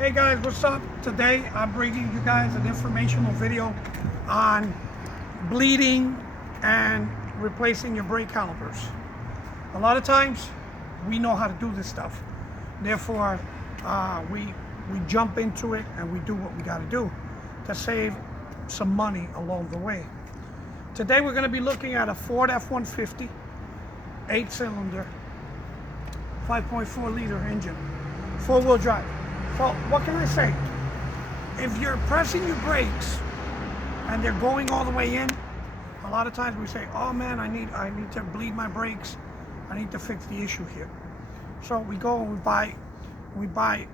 Hey guys, what's up? Today I'm bringing you guys an informational video on bleeding and replacing your brake calipers. A lot of times we know how to do this stuff. Therefore, we jump into it and we do what we got to do to save some money along the way. Today we're going to be looking at a Ford F-150 8-cylinder 5.4 liter engine, 4-wheel drive. So what can I say? If you're pressing your brakes and they're going all the way in, a lot of times we say, oh man, I need to bleed my brakes. I need to fix the issue here. So we go and we buy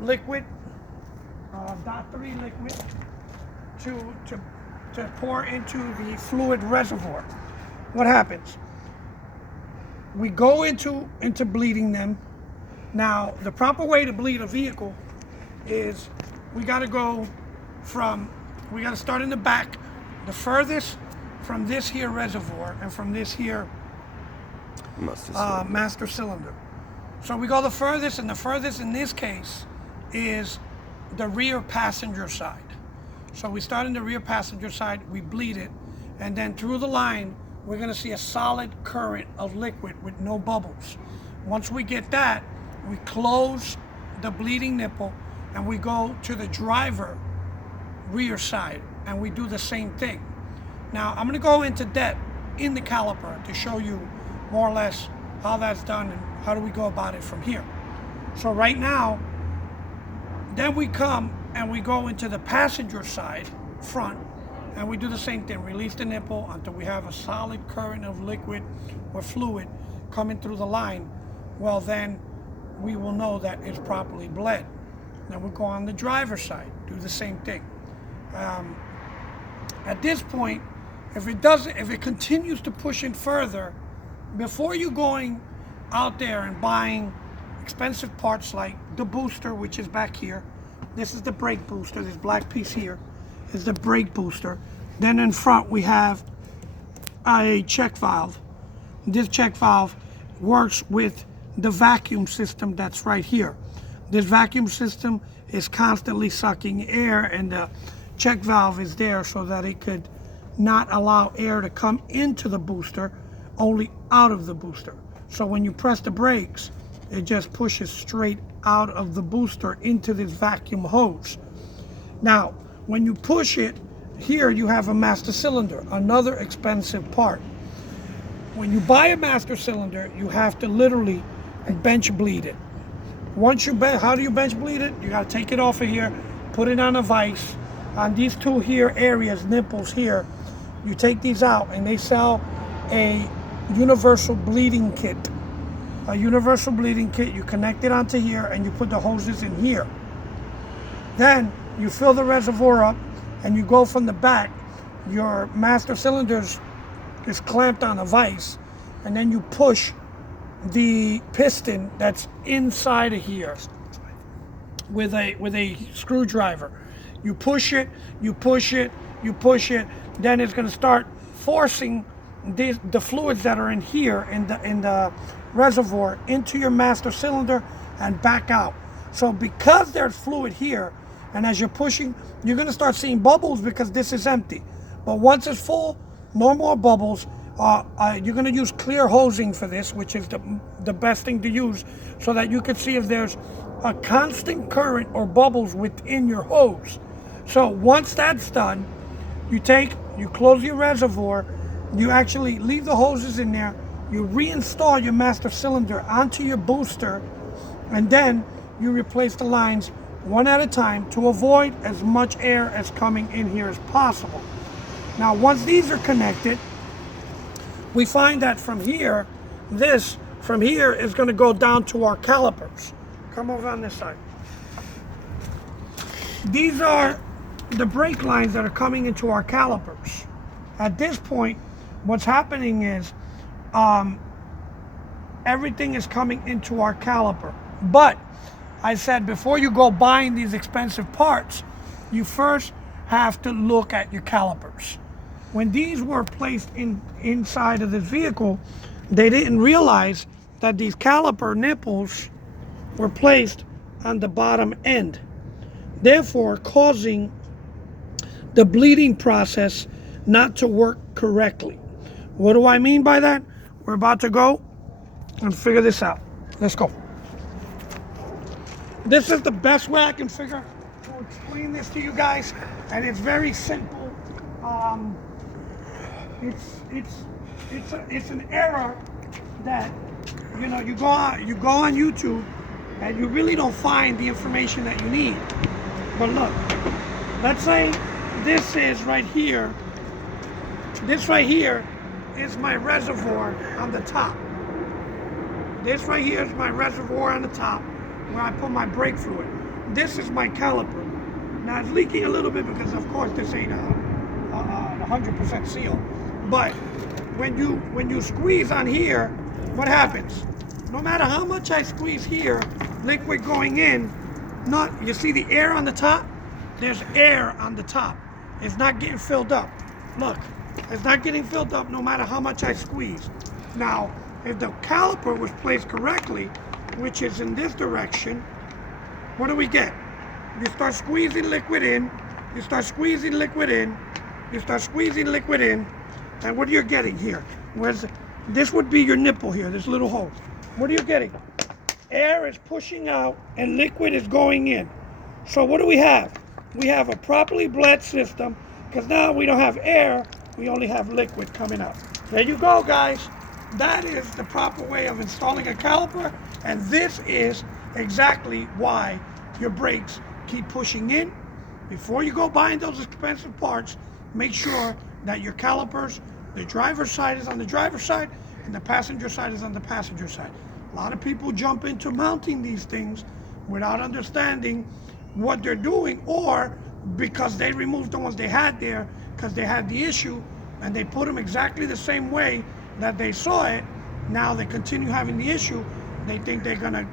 liquid, .3 liquid to pour into the fluid reservoir. What happens? We go into bleeding them. Now, the proper way to bleed a vehicle is we got to start in the back, the furthest from this here reservoir and from this here master cylinder. So we go the furthest, and the furthest in this case is the rear passenger side. So we start in the rear passenger side, we bleed it, and then through the line, we're going to see a solid current of liquid with no bubbles. Once we get that, we close the bleeding nipple and we go to the driver rear side and we do the same thing. Now I'm going to go into depth in the caliper to show you more or less how that's done and how do we go about it from here. So right now, then we come and we go into the passenger side front and we do the same thing. Release the nipple until we have a solid current of liquid or fluid coming through the line. Well, then we will know that it's properly bled. Then we'll go on the driver's side, do the same thing. At this point, if it continues to push in further, before you going out there and buying expensive parts like the booster, which is back here, this is the brake booster, this black piece here is the brake booster. Then in front we have a check valve. This check valve works with the vacuum system that's right here. This vacuum system is constantly sucking air, and the check valve is there so that it could not allow air to come into the booster, only out of the booster. So when you press the brakes, it just pushes straight out of the booster into this vacuum hose. Now, when you push it, here you have a master cylinder, another expensive part. When you buy a master cylinder, you have to literally bench bleed it. Once how do you bench bleed it? You got to take it off of here, put it on a vise. On these two here areas, nipples here, you take these out and they sell a universal bleeding kit. A universal bleeding kit, you connect it onto here and you put the hoses in here. Then you fill the reservoir up and you go from the back. Your master cylinder is clamped on a vise, and then you push the piston that's inside of here with a screwdriver. You push it, you push it, you push it, then it's going to start forcing the fluids that are in here in the reservoir into your master cylinder and back out. So because there's fluid here, and as you're pushing, you're going to start seeing bubbles because this is empty. But once it's full, no more bubbles. You're going to use clear hosing for this, which is the best thing to use, so that you can see if there's a constant current or bubbles within your hose. So once that's done, you close your reservoir, you actually leave the hoses in there, you reinstall your master cylinder onto your booster, and then you replace the lines one at a time to avoid as much air as coming in here as possible. Now, once these are connected, we find that from here is going to go down to our calipers. Come over on this side. These are the brake lines that are coming into our calipers. At this point, what's happening is everything is coming into our caliper. But I said before you go buying these expensive parts, you first have to look at your calipers. When these were placed inside of this vehicle, they didn't realize that these caliper nipples were placed on the bottom end, therefore causing the bleeding process not to work correctly. What do I mean by that? We're about to go and figure this out. Let's go. This is the best way I can figure to explain this to you guys, and it's very simple. It's an error that you go on YouTube and you really don't find the information that you need. But look, let's say this is right here. This right here is my reservoir on the top. This right here is my reservoir on the top where I put my brake fluid. This is my caliper. Now it's leaking a little bit because of course this ain't 100% seal. But when you squeeze on here, what happens? No matter how much I squeeze here, liquid going in, you see the air on the top? There's air on the top. It's not getting filled up. Look, it's not getting filled up no matter how much I squeeze. Now, if the caliper was placed correctly, which is in this direction, what do we get? You start squeezing liquid in, you start squeezing liquid in, you start squeezing liquid in, and what are you getting here? This would be your nipple here, this little hole. What are you getting? Air is pushing out and liquid is going in. So what do we have? We have a properly bled system, because now we don't have air, we only have liquid coming out. There you go, guys. That is the proper way of installing a caliper, and this is exactly why your brakes keep pushing in. Before you go buying those expensive parts, make sure that your calipers, the driver's side is on the driver's side and the passenger side is on the passenger side. A lot of people jump into mounting these things without understanding what they're doing, or because they removed the ones they had there because they had the issue and they put them exactly the same way that they saw it. Now they continue having the issue. They think they're gonna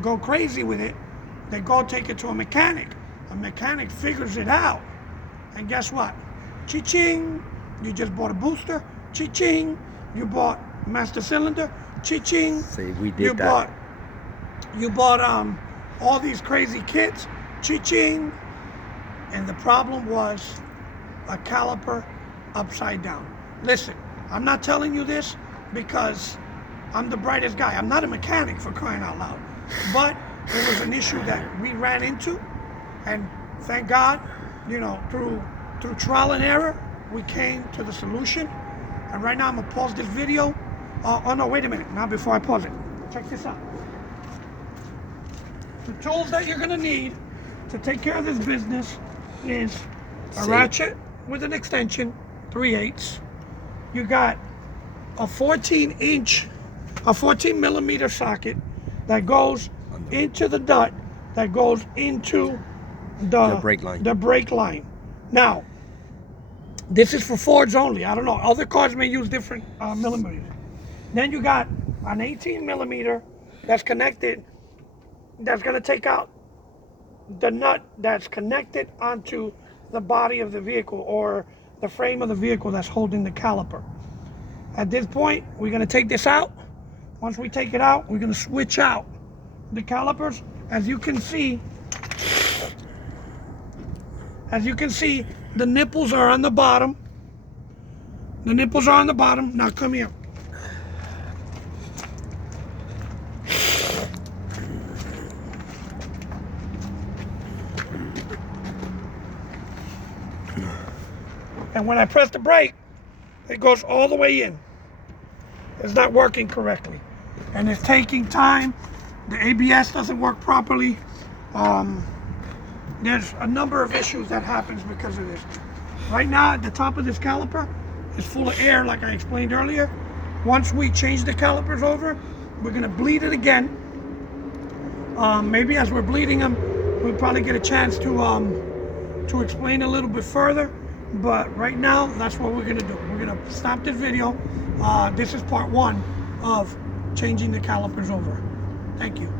go crazy with it. They go take it to a mechanic. A mechanic figures it out. And guess what? Cha-ching! You just bought a booster. Cha-ching! You bought master cylinder. Cha-ching! See, we did that. You bought all these crazy kits. Cha-ching! And the problem was a caliper upside down. Listen, I'm not telling you this because I'm the brightest guy. I'm not a mechanic, for crying out loud. But it was an issue that we ran into, and thank God, through trial and error, we came to the solution. And right now I'm gonna pause this video. Oh no, wait a minute. Now before I pause it, check this out. The tools that you're gonna need to take care of this business is a ratchet with an extension, 3/8. You got a 14 millimeter socket that goes into the nut, that goes into the brake line. Now, this is for Fords only. I don't know. Other cars may use different millimeters. Then you got an 18 millimeter that's connected, that's going to take out the nut that's connected onto the body of the vehicle or the frame of the vehicle that's holding the caliper. At this point, we're going to take this out. Once we take it out, we're going to switch out the calipers. As you can see, the nipples are on the bottom. The nipples are on the bottom. Now come here. And when I press the brake, it goes all the way in. It's not working correctly. And it's taking time. The ABS doesn't work properly. There's a number of issues that happens because of this. Right now, at the top of this caliper is full of air, like I explained earlier. Once we change the calipers over, we're gonna bleed it again. Maybe as we're bleeding them, we'll probably get a chance to explain a little bit further. But right now, that's what we're gonna do. We're gonna stop this video. This is part 1 of changing the calipers over. Thank you.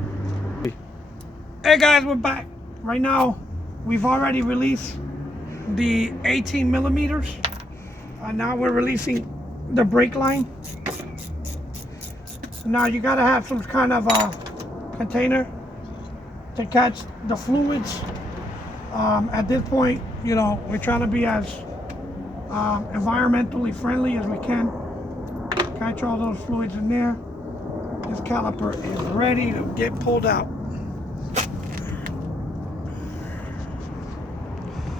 Hey guys, we're back. Right now, we've already released the 18 millimeters. Now we're releasing the brake line. Now you gotta have some kind of a container to catch the fluids. At this point, you know, we're trying to be as environmentally friendly as we can. Catch all those fluids in there. This caliper is ready to get pulled out.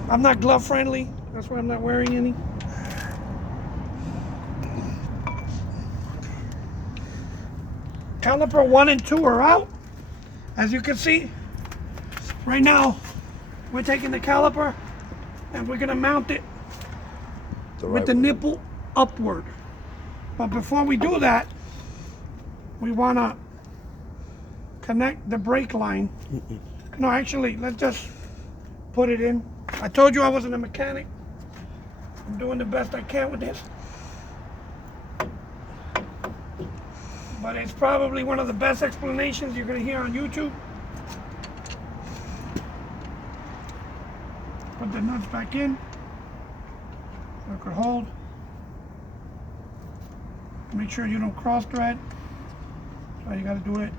I'm not glove friendly, that's why I'm not wearing any. Caliper 1 and 2 are out. As you can see, right now, we're taking the caliper and we're gonna mount it with the nipple upward. But before we do that, we wanna connect the brake line. No, actually, let's just put it in. I told you I wasn't a mechanic. I'm doing the best I can with this. But it's probably one of the best explanations you're gonna hear on YouTube. Put the nuts back in so it could hold. Make sure you don't cross thread. So you gotta do it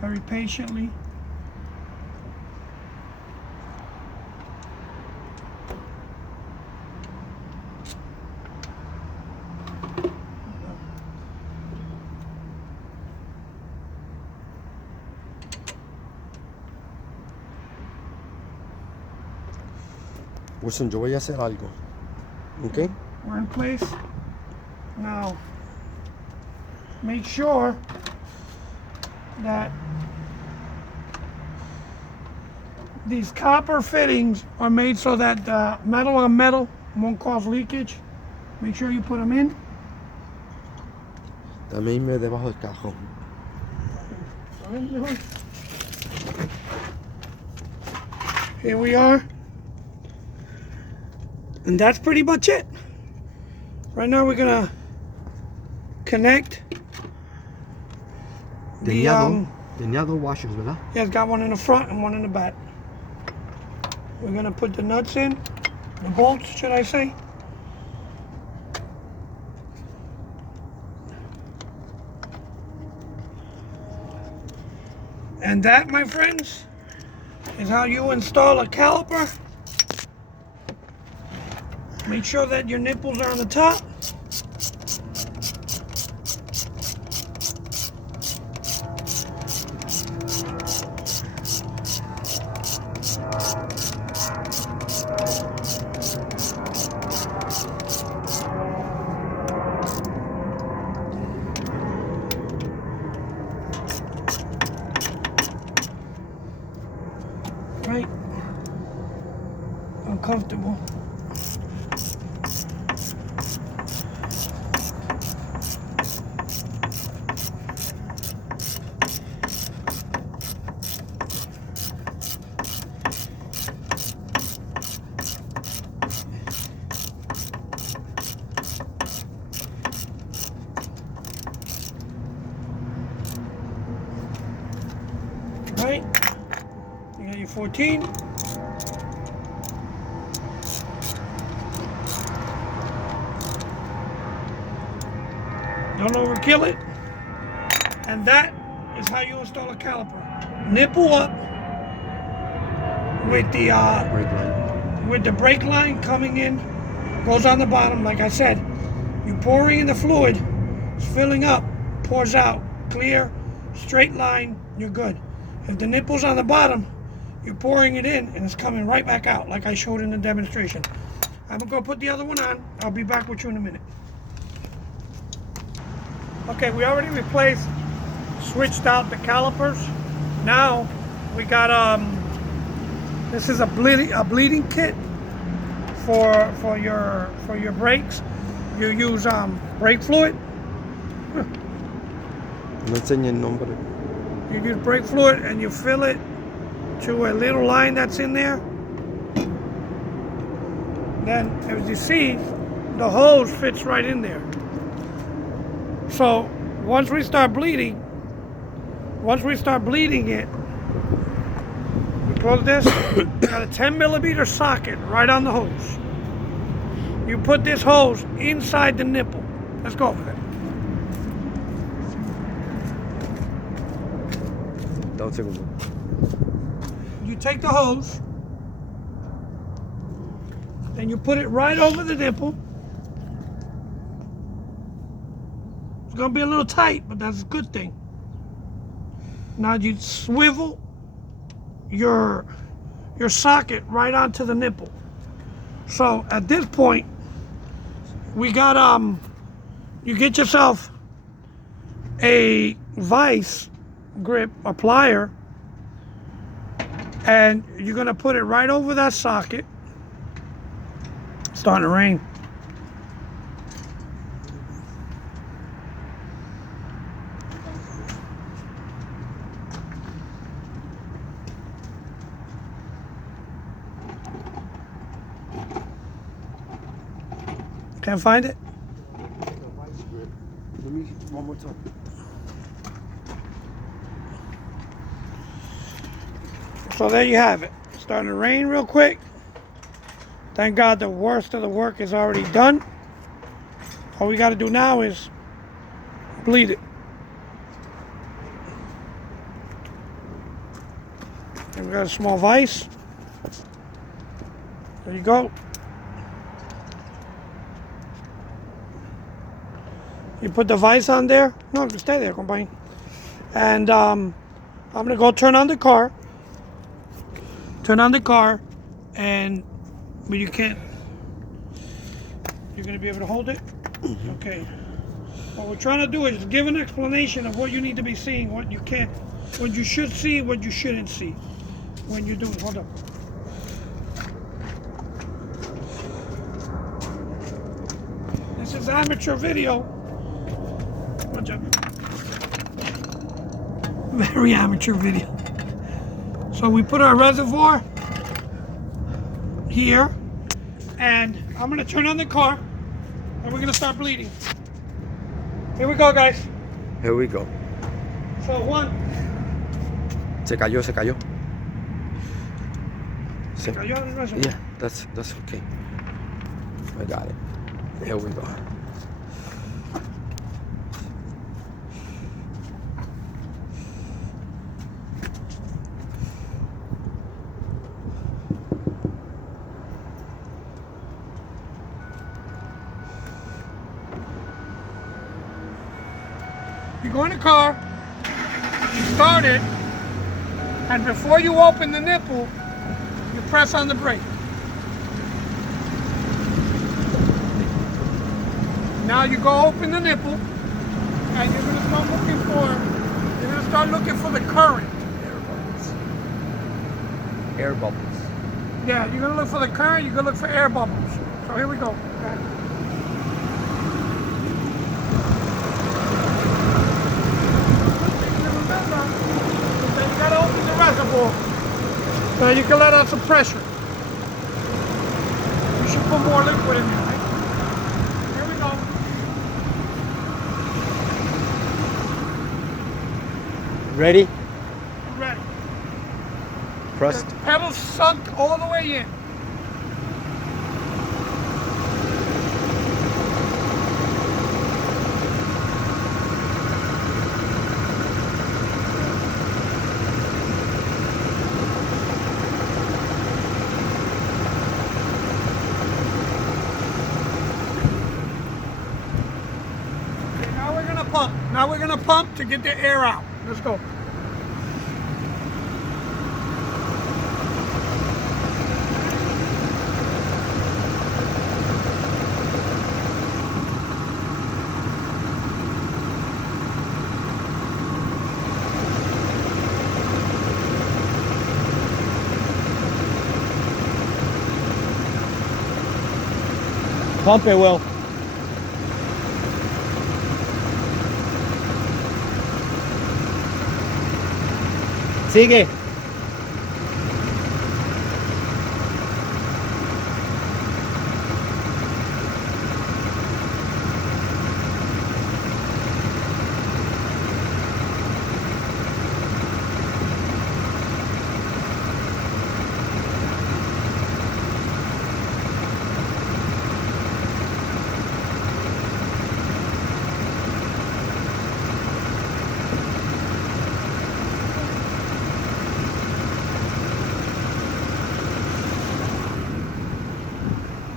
very patiently. Wilson, yo voy a hacer algo. Okay? We're in place. Now, make sure that these copper fittings are made so that the metal on metal won't cause leakage. Make sure you put them in. También me debajo del cajón. Here we are. And that's pretty much it. Right now we're gonna connect Tenía dos washers, ¿verdad? yeah, it's got one in the front and one in the back. We're gonna put the nuts in, the bolts, should I say. And that, my friends, is how you install a caliper. Make sure that your nipples are on the top. Right? Uncomfortable. Right? You got your 14. Don't overkill it. And that is how you install a caliper. Nipple up with the Brake line. with the brake line coming in, goes on the bottom. Like I said, you pouring in the fluid, it's filling up, pours out, clear, straight line, you're good. If the nipple's on the bottom, you're pouring it in and it's coming right back out like I showed in the demonstration. I'm gonna go put the other one on. I'll be back with you in a minute. Okay, we already replaced, switched out the calipers. Now we got this is a bleeding kit for your brakes. You use brake fluid. No enseñe el nombre. You use brake fluid and you fill it to a little line that's in there. Then, as you see, the hose fits right in there. So once we start bleeding it, we close this. Got a 10mm socket right on the hose. You put this hose inside the nipple. Let's go over there. Da un segundo. you take the hose, then you put it right over the nipple. It's gonna be a little tight, but that's a good thing. Now you swivel your socket right onto the nipple. So at this point, we got you get yourself a vice grip, a plier, and you're gonna put it right over that socket. It's starting to rain. Can't find it? Let me one more time. So there you have it. It's starting to rain real quick. Thank God the worst of the work is already done. All we got to do now is bleed it. And we got a small vise. There you go. You put the vise on there. No, stay there, compadre. And I'm gonna go turn on the car. Turn on the car, but you can't. You're gonna be able to hold it. Okay. What we're trying to do is give an explanation of what you need to be seeing, what you can't, what you should see, what you shouldn't see when you're doing. Hold up. This is amateur video. Very amateur video. So we put our reservoir here, and I'm gonna turn on the car, and we're gonna start bleeding. Here we go, guys. Here we go. So one. Se cayó, se cayó. Se cayó el reservoir. Yeah, that's okay. I got it. Here we go. You go in the car, you start it, and before you open the nipple, you press on the brake. Now you go open the nipple, and you're gonna start looking for the current. Air bubbles. Yeah, you're gonna look for the current, you're gonna look for air bubbles. So here we go. You gotta open the reservoir so you can let out some pressure. You should put more liquid in there, right? Here we go. Ready? I'm ready. Pressed. The pedals sunk all the way in. Pump. Now we're gonna pump to get the air out. Let's go. Pump it, Will. Sigue.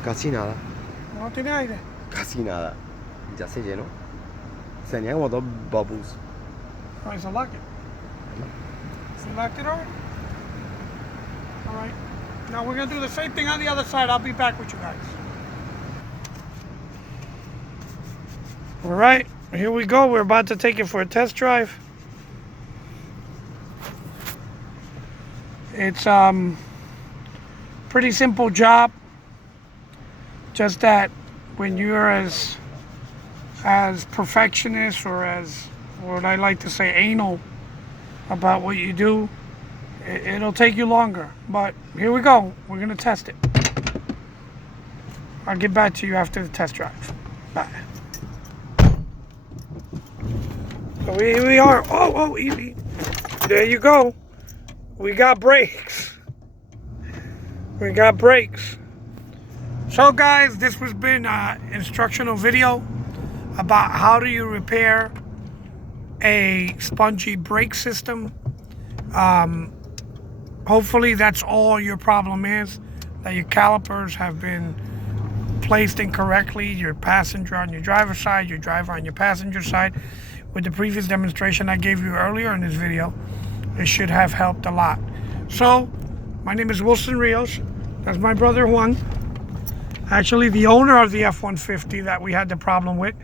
Casi nada. No tiene aire. Casi nada. Ya se llenó. Tenía como 2 bubbles. All right, so lock it. So locked it already? All right. Now we're going to do the same thing on the other side. I'll be back with you guys. All right, here we go. We're about to take it for a test drive. It's pretty simple job. Just that when you're as perfectionist or as what I like to say anal about what you do, it'll take you longer. But here we go. We're gonna test it. I'll get back to you after the test drive. Bye. So here we are. Oh, easy. There you go. We got brakes. We got brakes. So guys, this has been an instructional video about how do you repair a spongy brake system. Hopefully that's all your problem is, that your calipers have been placed incorrectly, your passenger on your driver's side, your driver on your passenger side. With the previous demonstration I gave you earlier in this video, it should have helped a lot. So, my name is Wilson Rios. That's my brother Juan. Actually, the owner of the F-150 that we had the problem with.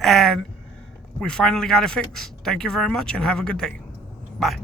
And we finally got it fixed. Thank you very much and have a good day. Bye.